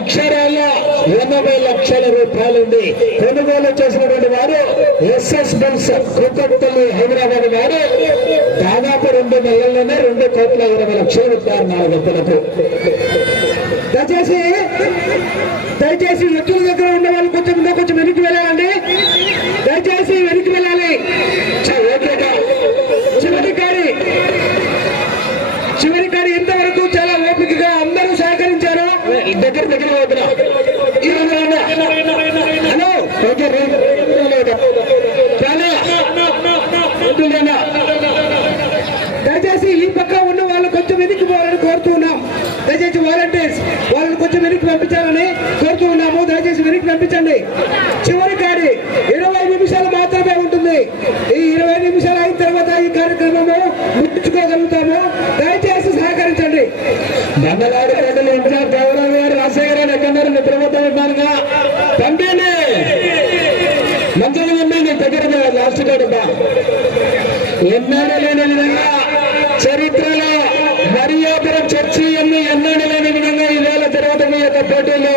అక్షరాల 80 లక్షల రూపాయలుంది. కొనుగోలు చేసినటువంటి వారు ఎస్ఎస్ బుల్స్ కూకట్పల్లి హైదరాబాద్ వారు దాదాపు 2 నెలల్లోనే 2,20,00,000 రూపాయలు 4 ఎత్తులకు. దయచేసి ఎత్తుల దగ్గర ఉన్న వాళ్ళు కొంచెం వెనక్కి వెళ్ళాలండి. దయచేసి వెనక్కి వెళ్ళాలి. చివరి కాడి ఇంతవరకు చాలా ఓపికగా అందరూ సహకరించారు. దగ్గర ఓపిక హలో దయచేసి ఈ పక్క ఉన్న వాళ్ళు కొంచెం వెనక్కి పోవాలని కోరుతూ ఉన్నాం. దయచేసి వాలంటీర్స్ వాళ్ళని కొంచెం వెనక్కి పంపించాలని కోరుతూ ఉన్నాము. దయచేసి వెనక్కి పంపించండి. చివరి కాడి 20 నిమిషాలు మాత్రమే ఉంటుంది. ఈ 20 నిమిషాలు అయిన తర్వాత ఈ కార్యక్రమము ముగించుకోగలుగుతాము. దయచేసి సహకరించండి. బండలాడు ప్రజలు ఇన్ఛార్జ్ గౌరవ గారు రాజశేఖర ఎక్కడారు నిద్రపోతా ఉన్నారుగా పంపండి. మంచిగా పంపండి. దగ్గర లాస్ట్ కాడబ్బా ఎన్నడూ లేని విధంగా చరిత్రలో మరియాపురం చర్చి ఎన్నడూ లేని విధంగా ఈవేళ జరుగుతున్న యొక్క పోటీలో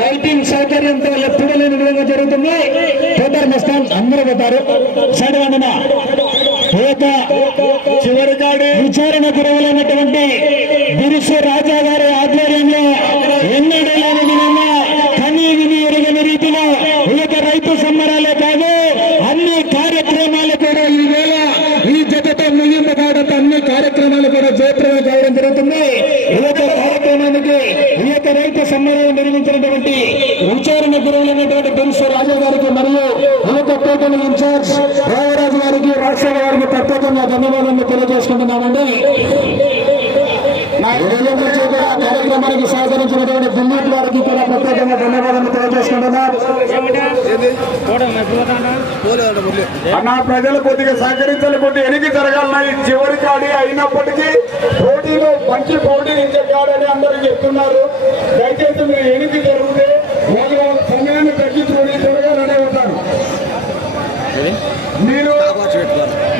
లైటింగ్ సౌకర్యంతో ఎప్పుడు లేని విధంగా జరుగుతుంది. పోతారు మస్తాన్ అందరూ పోతారు. సైడ్ వండినా చివరి కాడి విచారణ గురువులైనటువంటి బిరుసు రాజా గారి ఆధ్వర్యంలో ఎన్నడూ లేని విధంగా కనీ విని ఎరగని రీతిలో ఒక రైతు సంబరాలే కాదు అన్ని కార్యక్రమాలు కూడా ఈవేళ ఈ జతతో ముగింపు కావడంతో అన్ని కార్యక్రమాలు కూడా జయప్రదం కావడం జరుగుతుంది. ఈ యొక్క కార్యక్రమానికి ఈ యొక్క రైతు సమ్మేళనం నిర్మించినటువంటి విచారణ గురువులైనటువంటి బిరుసు రాజా గారికి మరియు ఈ యొక్క పోటీల ఇన్ఛార్జ్ రామరాజు గారికి రాజశేఖర గారికి ప్రత్యేకంగా ధన్యవాదాలు తెలియజేసుకుంటున్నామండి. కార్యక్రమానికి సహకరించినటువంటి దిలీప్ గారికి కూడా ప్రత్యేకంగా ధన్యవాదాలు తెలియజేసుకుంటున్నారు. అన్న ప్రజలు కొద్దిగా సహకరించాలి. కొద్దిగా ఎనికి జరగాలన్నాయి చివరి కాడి అయినప్పటికీ పోటీలో మంచి పోటీ కాడని అందరూ చెప్తున్నారు. దయచేసి మీరు ఎనికి జరిగితే వాళ్ళ సమయాన్ని తగ్గించుకొని త్వరగా రెడీ అవుతారు. మీరు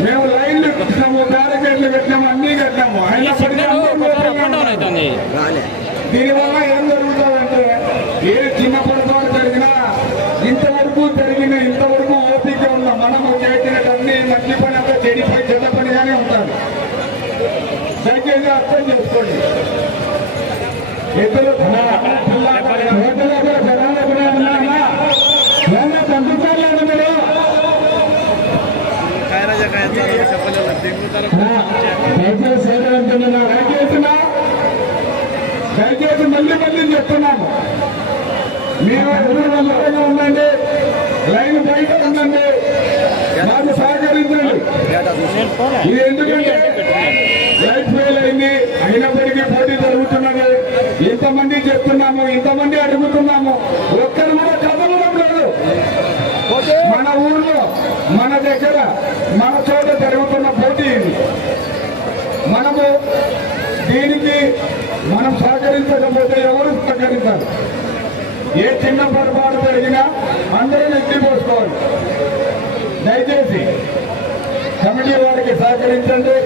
మేము లైన్లు పెట్టినాము, బ్యారికేడ్లు పెట్టినాము, అన్ని కట్టినాము. అయినప్పటికీ దీనివల్ల ఏం జరుగుతుందంటే ఏ చిన్న పొరపాటు జరిగినా ఇంతవరకు ఓపిక ఉన్న మనము చేసినవన్నీ మంచి పని అంతా చెడిపోయి చెడ్డ పనిగానే ఉంటారు. దయచేసి అర్థం చేసుకోండి. ఇద్దరు పంపించాలి మీరు దయచేసి మళ్ళీ చెప్తున్నాము. మీరు ఎదురుగా ఉండండి, లైన్ బయట ఉండండి, నాకు సహకరించండి. ఇది ఎందుకంటే లైఫ్ ఫెయిల్ అయింది, అయినప్పటికీ పోటీ జరుగుతున్నది. ఇంతమంది చెప్తున్నాము, ఇంతమంది అడుగుతున్నాము, ఒక్కరు కూడా కదలడం లేదు. మన ఊళ్ళో మన దగ్గర మన చోట జరుగుతున్న పోటీ ఇది. మనము దీనికి మనం సహకరించకపోతే ఎవరు సహకరించాలి? ఏ చిన్న పొరపాటు జరిగినా అందరూ ఎత్తిపోసుకోవాలి. దయచేసి కమిటీ వారికి సహకరించండి.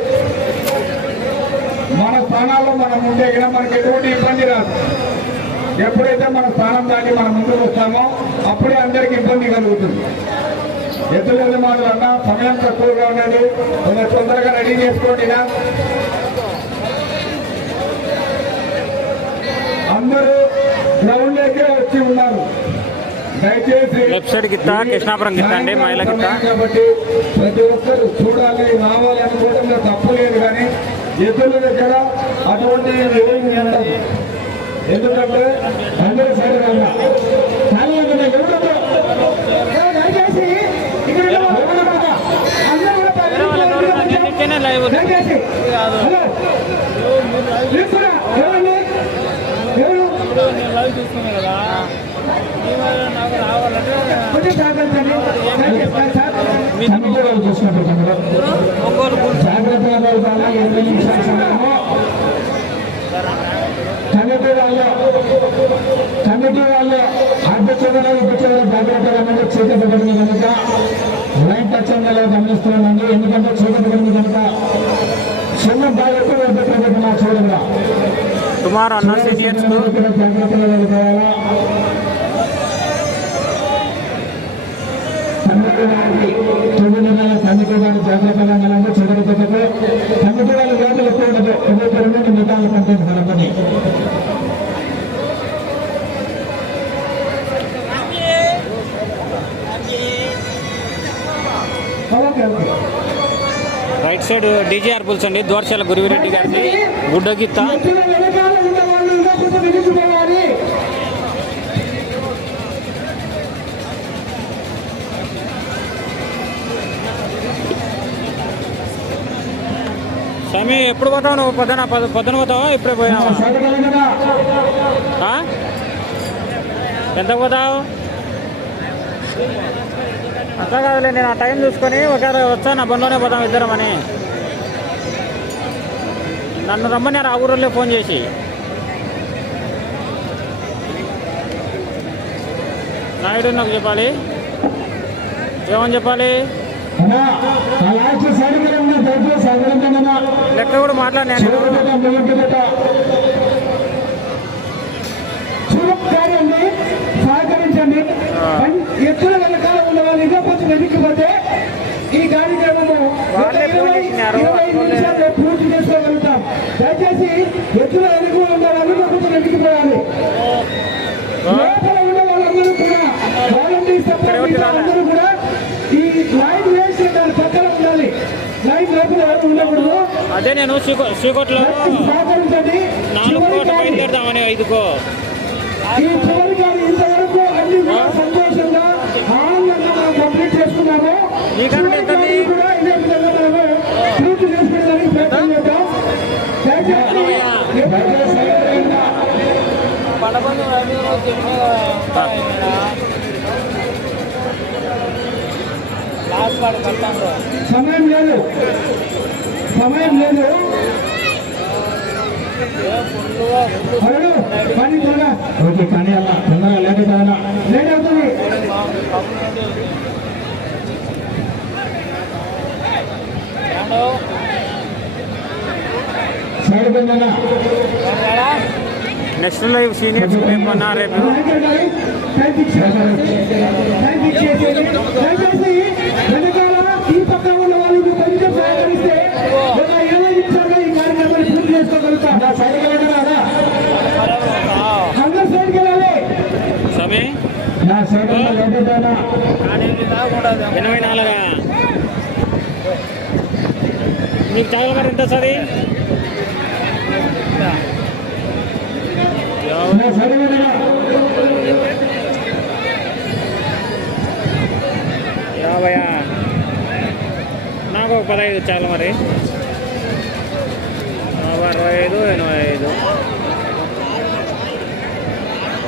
మన స్థానాల్లో మనం ఉండే మనకి ఎటువంటి ఇబ్బంది రాదు. ఎప్పుడైతే మన స్థానం దాటి మనం ముందుకు వస్తామో అప్పుడే అందరికి ఇబ్బంది కలుగుతుంది. ఎద్దుల మాటలు అన్నా సమయం తక్కువగా ఉన్నది, కొంచెం తొందరగా రెడీ చేసుకోండి. అందరూ గ్రౌండ్ దగ్గర వచ్చి ఉన్నారు. దయచేసి కృష్ణాపురం కాబట్టి ప్రతి ఒక్కరు చూడాలి, రావాలి అనుకోవడంలో తప్పు లేదు. కానీ ఎద్దుల దగ్గర అటువంటి ఏమి ఉండదు. ఎందుకంటే అందరూ సరే కమిటీ వాళ్ళు అడ్డచూడలు జాగ్రత్తగా చీకటి పడింది కనుక లైట్ టచ్లో గమనిస్తున్నానండి. ఎందుకంటే చీకటి పడింది కనుక చిన్న బాగా ఎక్కువ చూడండి. సుమారు అన్న సీనియర్స్ జాగ్రత్తగా వెళ్ళిపోవాలా. కమిటీ వారి జాగ్రత్తగా చివరి జతకు కమిటీ వాళ్ళు వేదలు ఎక్కువ ఉండదు 22 నిమిషాల కంటే సరిపడి రైట్ సైడ్ డీజీఆర్ పుల్స్ అండి, ద్వారచాల గురువిరెడ్డి గారిది గుడ్డగిత్త. స్వామి ఎప్పుడు పోతావు నువ్వు? పొద్దున పోతావా? ఇప్పుడే పోయినావా? ఎంత పోతావు? అట్లా కాదులే, నేను ఆ టైం చూసుకొని ఒకవేళ వచ్చా నా బండిలోనే పోతాం ఇద్దరం అని. నన్ను రమ్మన్నారు ఆ ఊరిలో ఫోన్ చేసి. నాయుడు నాకు చెప్పాలి, ఏమని చెప్పాలి? లెక్క కూడా మాట్లాడినాను. సహకరించండి. ఎత్తుల వెనకాల ఉన్న వాళ్ళు ఇంకా కొంచెం వెనక్కిపోతే ఈ కార్యక్రమము 20 నిమిషాలు పూర్తి చేసుకోగలుగుతాం. దయచేసి ఎత్తుల వెనుక ఉన్న వాళ్ళు కొంచెం వెనక్కిపోవాలి. లోపల ఉన్న వాళ్ళందరూ కూడా వాలంటీర్స్ అందరూ కూడా ఈ లైన్ వేస్ట్ చేయడానికి పక్కన ఉండాలి. లైన్ లోపల ఎవరు ఉండకూడదు. అదే నేను శ్రీకోట్లో సహకరించండి. 4 కోట్ల బయలుదేరదామని 5కో ఈ చివరి గారు ఇంతవరకు అన్ని సంతోషంగా ఆనందంగా మనం కంప్లీట్ చేసుకున్నాము. కూడా ఇదే విధంగా మనము పూర్తి చేసుకునేదానికి ప్రయత్నం చేద్దాం. సమయం లేదు, సమయం లేదు. పని త్వరగా ఓకే కానీ అలా తొందరగా లేట్ అవుతుందా? లేట్ అవుతుంది. సైడ్ కిందనా నెక్స్ట్ లైవ్ సీనియర్స్ రేపు అన్నా రేపు వెనకాల ఈ పక్క ఉన్న వాళ్ళు కొంచెం సహకరిస్తే ఒక 20 నిమిషాలుగా ఈ కార్యక్రమాన్ని పూర్తి చేసుకోగలుగుతాం. అందరూ సైడ్కి వెళ్ళాలి. సమయం నా సైడ్ లేట్ అవుతుందా? 84. మీకు చాలా మరి ఎంత సరి? నా సైడ్ కిందనా 50. నాకు ఒక 15 చాలు మరి. 65, 85,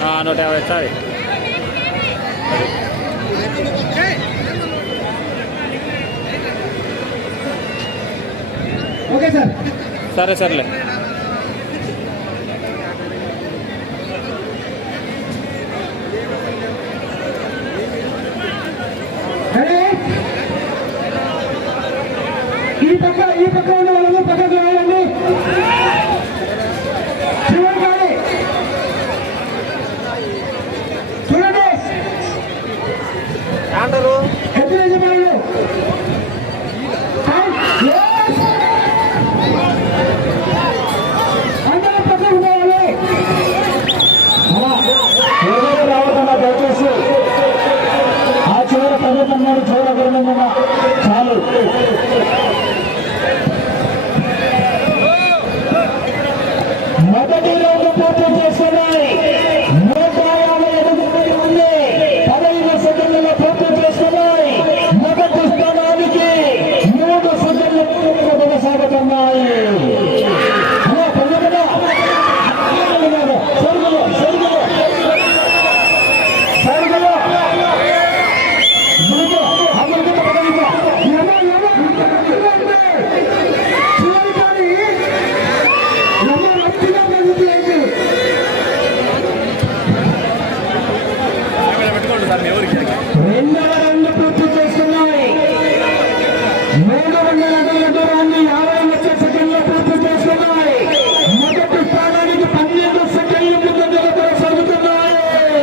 150 సారీ. Okay sir. సరే సర్లే. ఈ పక్క ఉన్న వాళ్ళందరూ పక్కకు రావాలండి. చివరి గాడి చూడండి. ఎత్తు యజమానులు అందరూ పక్కకు పోవాలి. ఎవరు రావద్దన్నా దయచేసి ఆ చివర ప్రభుత్వం చూడగలమన్నా చాలు. మొదటి రోజు పూర్తి చేస్తున్నాయి. 158 ఉంది. 15 సెకండ్లలో పూర్తి చేస్తున్నాయి. మొదటి స్థానానికి 3 సెకండ్లు కొనసాగుతున్నాయి. రెండవ రౌండ్ పూర్తి చేస్తున్నాయి. 300 అడుగుల దూరాన్ని 50 సెకండ్లో పూర్తి చేస్తున్నాయి. మొదటి స్థానానికి 12 సెకండ్లు ముందంజలో కొనసాగుతున్నాయి.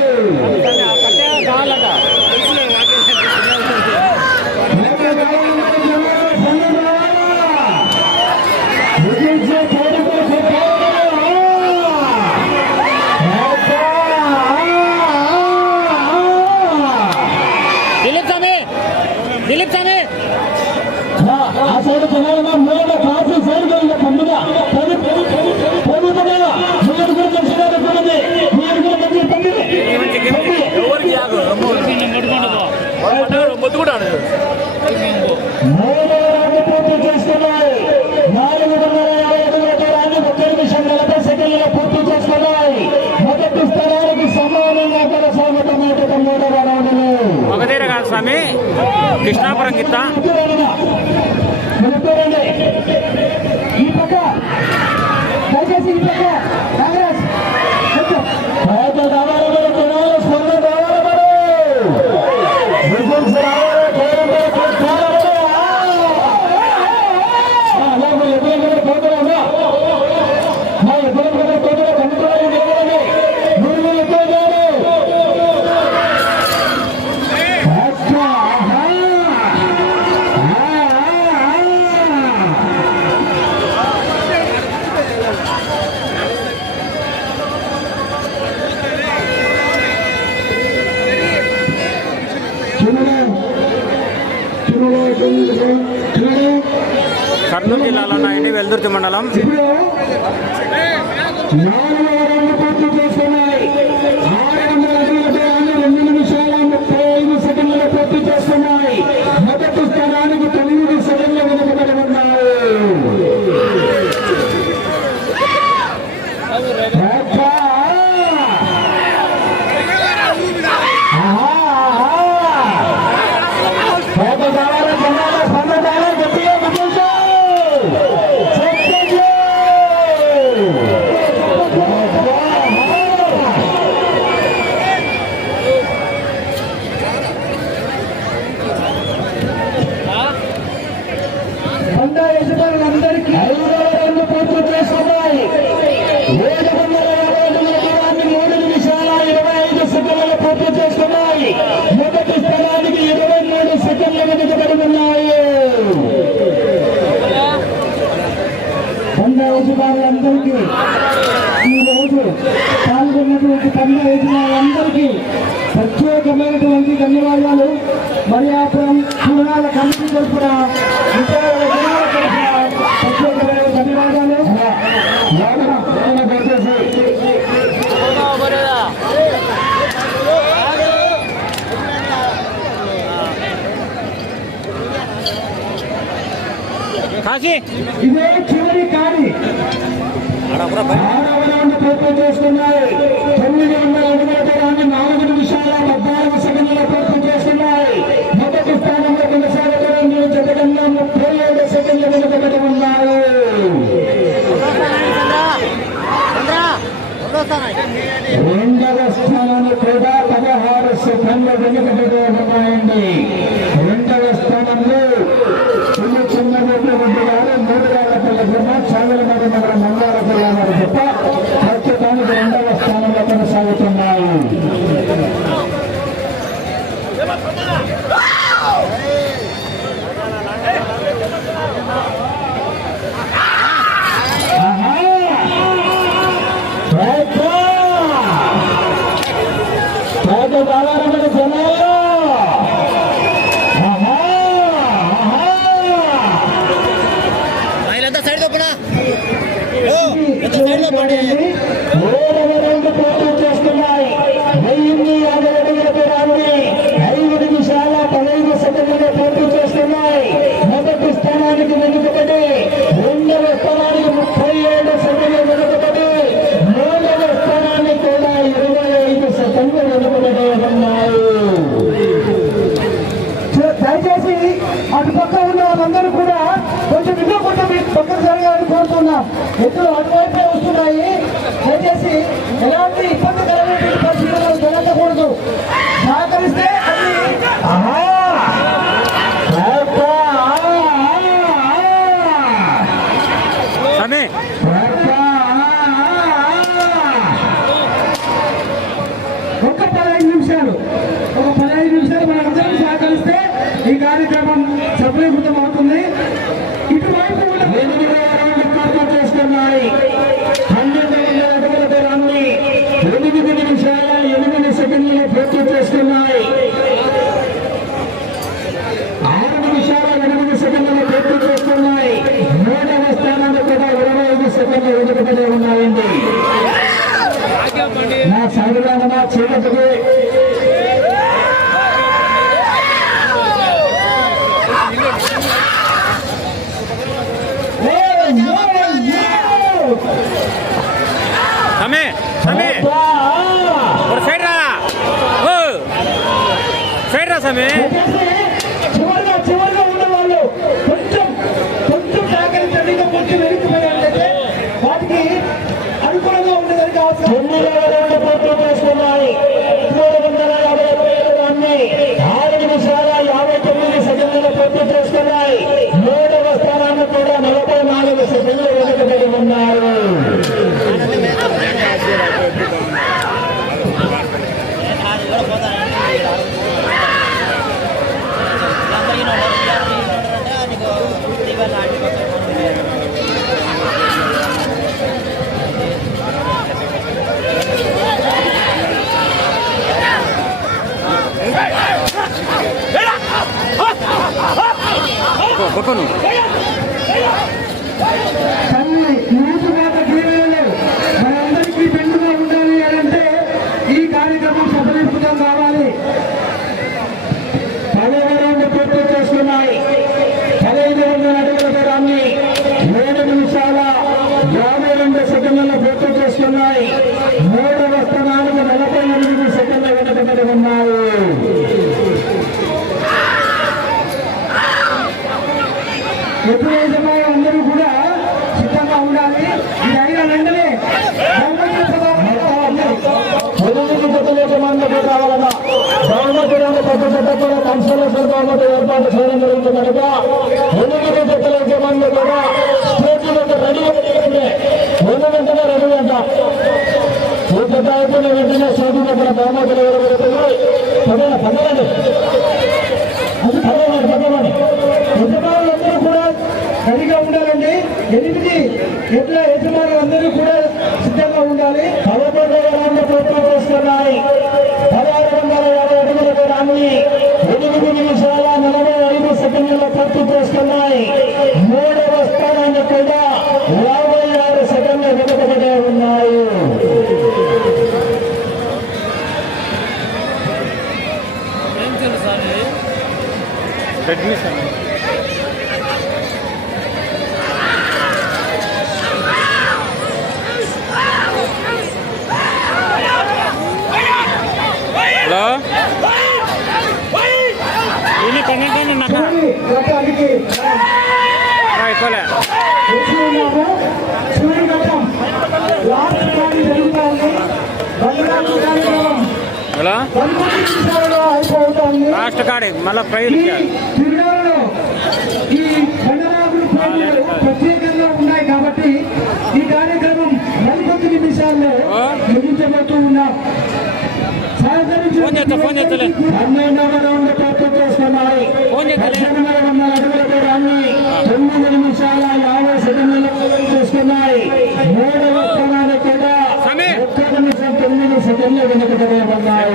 కృష్ణాపురం గిత్త. ఈ పక్క దయచేసి ఈ పక్క కాంగ్రెస్ కర్నూలు జిల్లాలో ఉన్నాయండి, వెల్దుర్తి మండలం. ఇప్పుడు 4 రౌండ్లు పూర్తి చేస్తున్నాయి. 600 అడుగులతో 2 నిమిషాల 35 సెకండ్లు పూర్తి చేస్తున్నాయి. మొదటి స్థానానికి 9 సెకండ్లు వెనుకబడి ఉన్నాయి. బండా యజమానులందరికీ 5వ రౌండ్ పూర్తి చేస్తున్నాయి. 3 నిమిషాల 25 సెకండ్లు పూర్తి చేస్తున్నాయి. మొదటి స్థానానికి 23 సెకండ్లు వెనుకబడి ఉన్నాయి. బండా యజమానులందరికీ ఈ రోజు పాల్గొన్నటువంటి బండా యజమానులందరికీ ప్రత్యేకమైనటువంటి ధన్యవాదాలు. మరియాపురం పురాణ కమిటీ తరఫున ప్రత్యేకమైన ధన్యవాదాలు. కాశీ ఇదే చివరి కాడి 6వ రౌండ్ పూర్తి చేస్తున్నాయి. 900 అడుగులతో 4 నిమిషాల 14 సెకండ్లు పూర్తి చేస్తున్నాయి. మొదటి స్థానంలో కొనసాగుతున్న జతకన్నా 37 సెకండ్లు వెనుకబడి ఉన్నాయి. రెండవ స్థానాన్ని కూడా 16 సెకండ్లు వెనుకబడి ఉన్నాయండి. రెండవ స్థానంలో చిన్నరెడ్డి గారు 3 బ్రహ్మ చాగలమూడి నగరం మంగారపల్లి గారు తప్ప ప్రస్తుతానికి రెండవ స్థానంలో కొనసాగుతున్నాయి. మొదటి స్థానానికి వెనుకబడి రెండవ స్థానానికి 37 సెకండ్లు వెనుకబడి మూడవ స్థానానికి కూడా 25 సెకండ్లు వెనుకబడి ఉన్నాయి. దయచేసి అటుపక్క ఉన్న వాళ్ళందరూ కూడా కొంచెం ఇవ్వకుండా మీకు పక్కన జరగాలని కోరుతున్నాం. ఎద్దులు అటువైపే వస్తున్నాయి. దయచేసి ఎలాంటి ఇబ్బందికరమైన పరిస్థితుల్లో జరగకూడదు. సహకరిస్తే అది ఒక 15 నిమిషాలు మనందరం సహకరిస్తే ఈ కార్యక్రమం సఫలీకృతం అవుతుంది. ఇటువైపు చేస్తున్నాయి. 1200 అడుగుల దూరాన్ని 8 నిమిషాల 8 సెకండ్లలో పూర్తి చేస్తున్నాయి. 6 నిమిషాల 8 సెకండ్లలో పూర్తి చేస్తున్నాయి. మూడవ స్థానాన్ని కూడా 25 సెకండ్లు వెనుకబడి ఉన్నాయండి. నా సాగుదామన్నా చీకటికి సైడ్ రా సమీ. తల్లి యూతుపాత క్రీడలు మనందరికీ పెండుగా ఉండాలి అని అంటే ఈ కార్యక్రమం సఫలీకృతం కావాలి. 15 రౌండ్లు పూర్తి చేస్తున్నాయి. 1500 అడుగుల దూరాన్ని 7 నిమిషాల 52 సెకండ్లలో పూర్తి చేస్తున్నాయి. 3వ స్థానానికి 48 సెకండ్ల వెనుకబడి ఉన్నాయి. ఎప్పుడు యజమానులు అందరూ కూడా సిద్ధంగా ఉండాలి. ఇది అయిన వెంటనే ఎనిమిది జతల యజమానులకు కావాలన్నా బహుమతులను పెద్ద జతల కన్సలేషన్ బహుమతి ఏర్పాటు చేయడం జరుగుతుంది కనుక 8 జతల యజమానులు కూడా స్టేట్ మీద రెడీ అయ్యింది. 1 గంటనే రెడీ అంట. ఈ జత అయిపోయిన వెంటనే స్టేట్ దగ్గర బహుమతులు ఇవ్వబడుతున్నాయి. పదవండి అది పదవండి యజమానులందరూ కూడా రెడీగా ఉండాలండి. 8 ఎట్లా యజమానులందరూ కూడా సిద్ధంగా ఉండాలి. 11 రౌండ్లు పూర్తి చేస్తున్నాయి. 1650 అడుగుల దూరాన్ని 8 నిమిషాల 45 సెకండ్లలో పూర్తి చేస్తున్నాయి. 3వ స్థానాన్ని కూడా 56 సెకండ్లు వెనుకబడి ఉన్నాయి. హలో ini pengen nak చివరి ఘట్టానికి అయిపోలే వచ్చి ఉన్నాము. చివరి ఘట్టం లాస్ట్ గాడి జరుగుతుంది. బంగారు కార్యక్రమం హలో 11 నిమిషాలలో అయిపోతుంది. లాస్ట్ కాడి మళ్ళీ ప్రైజ్ ఈ క్రీడలలో ఈ బండరాగులు ప్రైజులు ప్రత్యేకంగా ఉన్నాయి కాబట్టి ఈ కార్యక్రమం 11 నిమిషాల్లో ముగించబోతూ ఉన్నాం. ఫోన్ చేస్తలే 12వ రౌండ్ పూర్తి చేస్తున్నాయి. 1800 అడుగుల దూరాన్ని 9 నిమిషాల 50 సెకండ్లలో పూర్తి చేస్తున్నాయి. 3వ స్థానాన్ని కూడా 1 నిమిషం 9 సెకండ్లు వెనుకబడి ఉన్నాయి.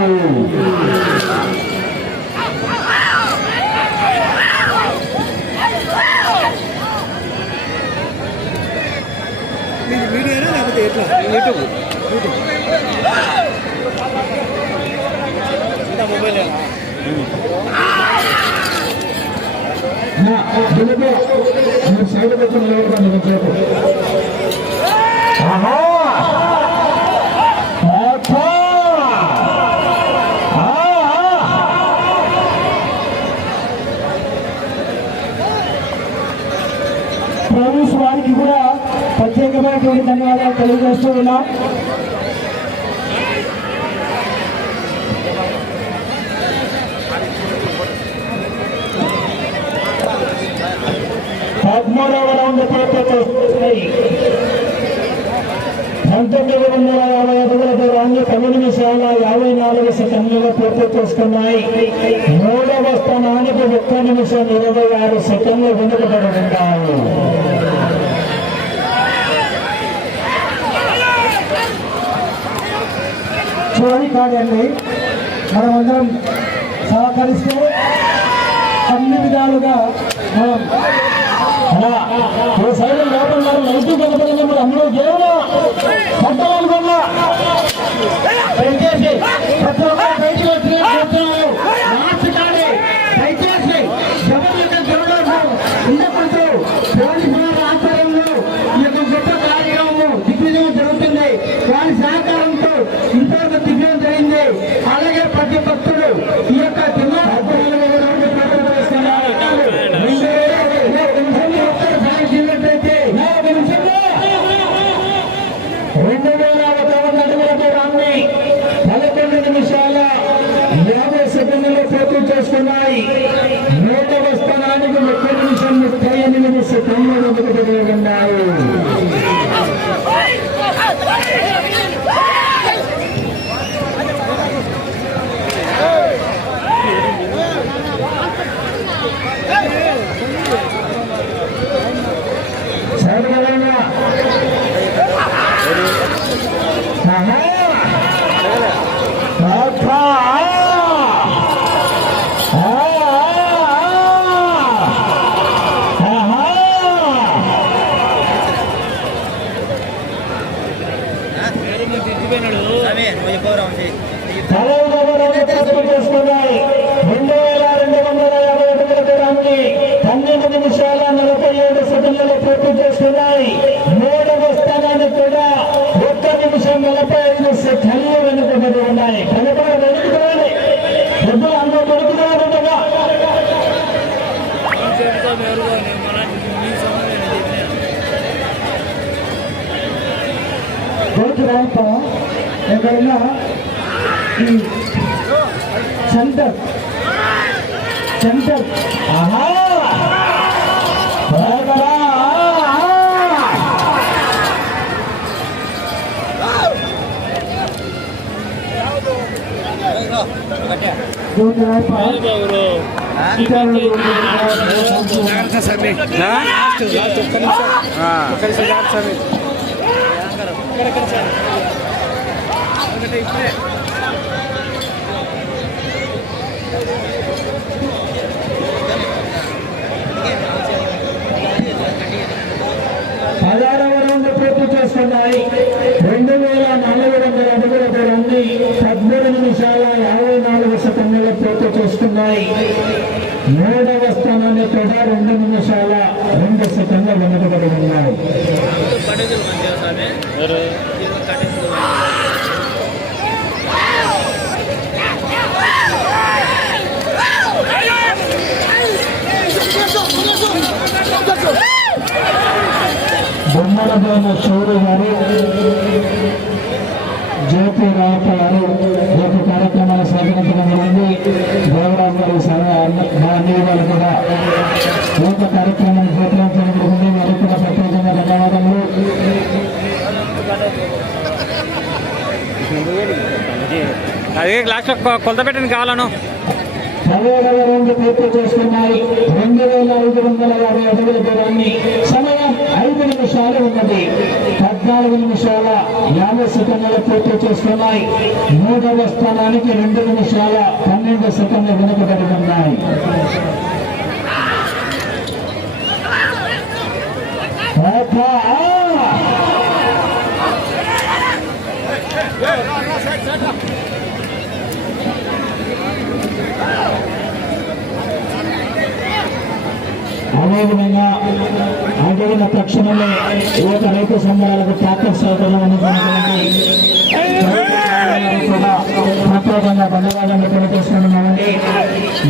వీడియోనా లేకపోతే ఎట్లా? యూట్యూబ్ మొబైల్ సైడ్ వచ్చి నిలబడుతుంది. ప్రవేశ్ వారికి కూడా ప్రత్యేకమైనటువంటి ధన్యవాదాలు తెలియజేస్తూ ఉన్నాం. పద్మూడవ రౌండ్ పూర్తి చేస్తున్నాయి. 1950 అడుగుల దూరాన్ని 10 నిమిషాల 54 సెకండ్లలో పూర్తి చేసుకున్నాయి. 3వ స్థానానికి 1 నిమిషం 26 సెకండ్లు వెనుకబడి ఉన్నాయి. చివరి కార్యాన్ని మనమందరం సహకరిస్తే అన్ని విధాలుగా మనం సైడ్ లోపల నైట్ కనపడినప్పుడు అందరూ దేవుడు పట్టాలనుకున్నా దయచేసి ప్రతి ఒక్కరు బయటకు వచ్చి కూర్చున్నారు. లాస్ట్ కానీ దయచేసి ఎవరి యొక్క గౌరవం ఉండకూడదు. పోలీసు వారి ఆధ్వర్యంలో ఈ యొక్క గొప్ప కార్యక్రమం దిగ్విజయం జరుగుతుంది. వారి సహకారంతో ఇంతవరకు దిగ్విజయం జరిగింది. అలాగే ప్రతి భక్తుడు ఈ యొక్క చేసుకున్నాయి. 3వ స్థానానికి 1 నిమిషం 38 సెకండ్లు వెనుకబడి ఉన్నాయి. ఉన్నాయి. ప్రభుత్వం వెనుకుకోవాలి, పెద్దలు అందరూ వెనుకుకోవాలంటగా కోర్టు రాంప ఎక్కడన్నా ఈ సెంటర్ ఆహా పూర్తి చేస్తున్నాయి. 2400 అడుగుల దూరాన్ని 13 నిమిషాల 54 సెకండ్లలో పూర్తి చేస్తున్నాయి. 3వ స్థానాన్ని కూడా 2 నిమిషాల 2 సెకండ్ల వెనుకబడి ఉన్నాయి. బొమ్మలదైన చౌరు గారు, జేపీ రావుత గారు రేపు కార్యక్రమాలు సాగించడం జరిగింది. దేవరాజు గారి అన్ని వాళ్ళు కూడా రేపు కార్యక్రమాన్ని చేపట్టడం జరిగింది. వారికి కూడా ప్రత్యేకంగా ధన్యవాదములు. అదే లాస్ట్ కొలత పెట్టింది కావాలను 17వ రౌండ్ పూర్తి చేస్తున్నాయి. 2550 అడుగుల దూరాన్ని సమయం 5 నిమిషాలు ఉన్నది. 14 నిమిషాల 50 సెకండ్లు పూర్తి చేస్తున్నాయి. 3వ స్థానానికి 2 నిమిషాల 12 సెకండ్లు వెనుకబడి ఉన్నాయి. అదేవిధంగా అడిగిన తక్షణమే యువత రైతు సంఘాలకు ట్రాక్టర్ సౌకర్యం అందించినటువంటి కూడా ప్రత్యేకంగా ధన్యవాదాలు తెలియజేస్తున్నామండి.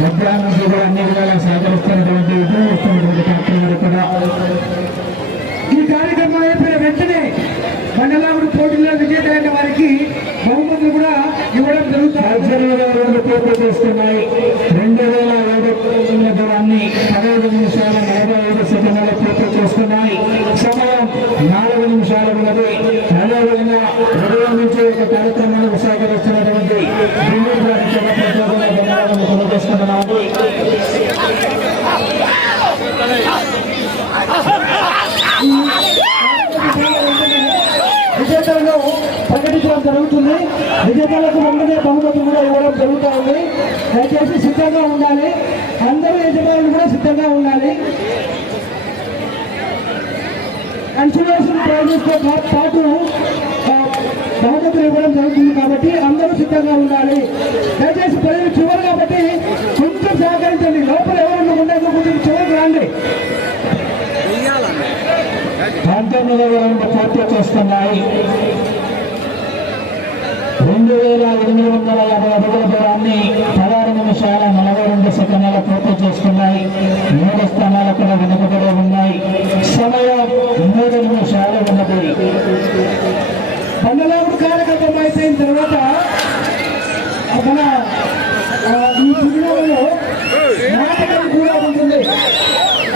మధ్యాహ్నం కూడా అన్ని విధాలుగా సహకరిస్తున్నటువంటి ఉపయోగిస్తున్నటువంటి ట్రాక్టర్ గారు కూడా ఈ కార్యక్రమం అయిపోయిన వెంటనే మండలాగుడు పోటీలో విజేతలైన వారికి బహుమతులు కూడా ఇవ్వడం జరుగుతుంది. పూర్తి చేస్తున్నాయి. 2700 దూరాన్ని 15 నిమిషాల 45 సెకండ్లలో పూర్తి చేస్తున్నాయి. సమయం 4 నిమిషాలు ఉన్నది. అదేవిధంగా ఉదయం నుంచి ఒక కార్యక్రమాన్ని సహకరిస్తున్నటువంటి ధన్యవాదాలు తెలియజేస్తున్నాము. విజేతలను ప్రకటించడం జరుగుతుంది. విజేతలకు ముందుగా బహుమతులు కూడా ఇవ్వడం జరుగుతూ ఉంది. దయచేసి సిద్ధంగా ఉండాలి. అందరూ యజమానులు కూడా సిద్ధంగా ఉండాలి. కన్సిడరేషన్ ప్రైజెస్తో పాటు బహుమతులు ఇవ్వడం జరుగుతుంది కాబట్టి అందరూ సిద్ధంగా ఉండాలి. దయచేసి ప్రజలు చివరి కాబట్టి కొంచెం సహకరించండి. లోపల ఎవరన్నా ఉండదు, కొంచెం చివరికి రండి. 19వ పూర్తి చేస్తున్నాయి. 2850 అడుగుల దూరాన్ని 16 నిమిషాల 42 సెకండ్ల పూర్తి చేస్తున్నాయి. 3 స్థానాలు కూడా వెనుకబడి ఉన్నాయి. సమయం 3 నిమిషాలు ఉన్నది. బండలాగుడు కార్యక్రమం అయిపోయిన తర్వాత మన ఈ జిల్లాలో నాటకం కూడా ఉంటుంది.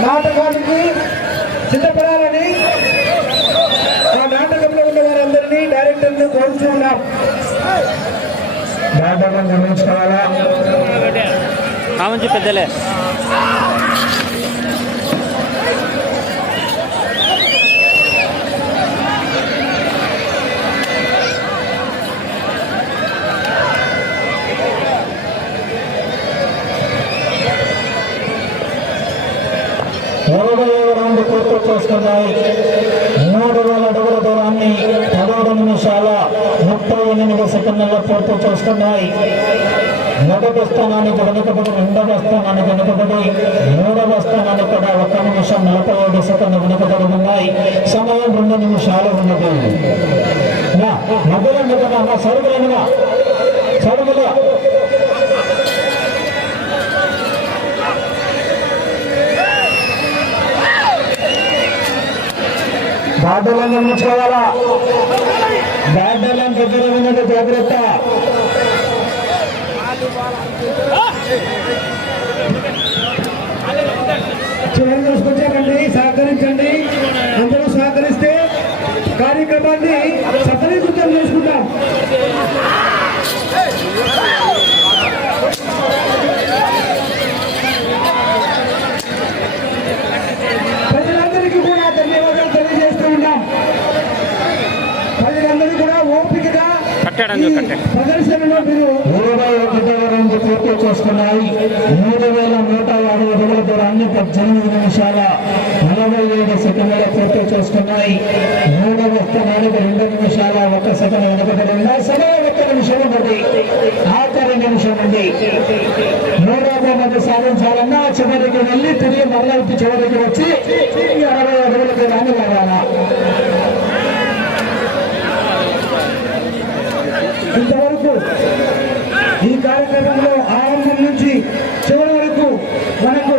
నాటకానికి సిద్ధపడాలని ఆ నాటకంలో ఉన్న వారందరినీ డైరెక్టర్ని కోరుతున్నాం. నాటకం గమనించుకోవాలా? కావచ్చు పెద్దలే. పూర్తి చేస్తున్నాయి. 3000 అడుగుల దూరాన్ని 17 నిమిషాల 38 సెకండ్లలో పూర్తి చేస్తున్నాయి. 1వ స్థానానికి వెనుకబడి 2వ స్థానానికి వెనుకబడి 3వ స్థానానికి కూడా 1 నిమిషం 47 సెకండ్లు వెనుకబడి ఉన్నాయి. సమయం 2 నిమిషాలు ఉన్నది. మధ్యలో సరుకులుగా గార్డెన్ నిర్మించుకోవాలా. గార్డెన్ దగ్గర ఉన్నట్టు జాగ్రత్త. చివరి తీసుకొచ్చారండి, సహకరించండి. అందరూ సహకరిస్తే కార్యక్రమాన్ని సఫలీకృతం చేసుకుంటాం. ప్రజలందరికీ కూడా ధన్యవాదాలు తెలియజేస్తూ ఉన్నాం. ప్రజలందరూ కూడా ఓపికగా ప్రదర్శనలో మీరు 21వ రౌండ్ పూర్తి చేసుకున్నాయి. 3150 అడుగుల దూరాన్ని 18 నిమిషాల 47 సెకండ్లలో పూర్తి చేసుకున్నాయి. మూడవ స్థానానికి 2 నిమిషాల 1 సెకండ్ వెనుకబడి సమయం 1 నిమిషం ఉంది. ఆఖరి నిమిషం ఉంది. 3వ బహుమతి సాధించాలన్నా చివరికి వెళ్ళి తిరిగి మరలా చివరికి వచ్చి 60 అడుగుల దూరాన్ని వెళ్ళాలా. ఇంతవరకు ఈ కార్యక్రమంలో ఆరంభం నుంచి చివరి వరకు మనకు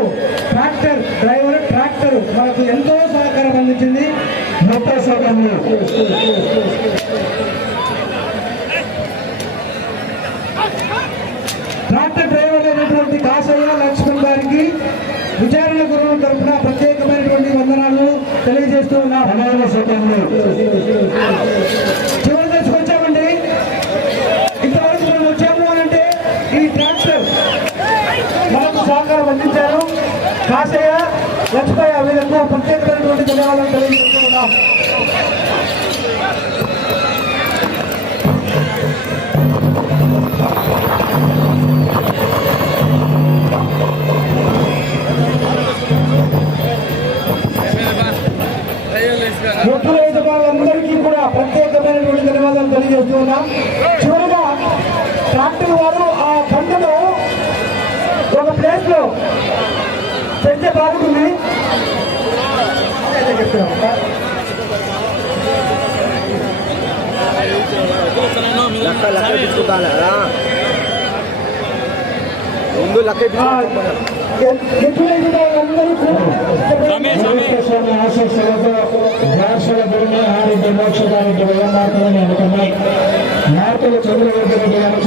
ట్రాక్టర్ మనకు ఎంతో సహకారం అందించింది. 30 సెకండ్లు. ట్రాక్టర్ డ్రైవర్ అయినటువంటి కాసయ్య లక్ష్మణ్ గారికి విచారణ గురువు తరఫున ప్రత్యేకమైనటువంటి వందనాలు తెలియజేస్తూ ఉన్నాం. 12 సెకండ్లు. చివరి దశకు వచ్చామండి. ఇంతవరకు మనం వచ్చాము అని అంటే ఈ ట్రాక్టర్ మనకు సహకారం అందించారు. కాసయ్య లక్ష్మయ్య వీళ్ళకు ప్రత్యేకమైనటువంటి ధన్యవాదాలు తెలియజేస్తూ ఉన్నాం. ఎప్పుడు యజమానులందరికీ కూడా ప్రత్యేకమైనటువంటి ధన్యవాదాలు తెలియజేస్తూ ఉన్నాం. చివరిగా ట్రాక్టర్ వారు ఆ బండను ఒక ప్లేస్ లో పెడితే బాగుంటుంది. మార్కులు చంద్రబాబు రెడ్డి గారు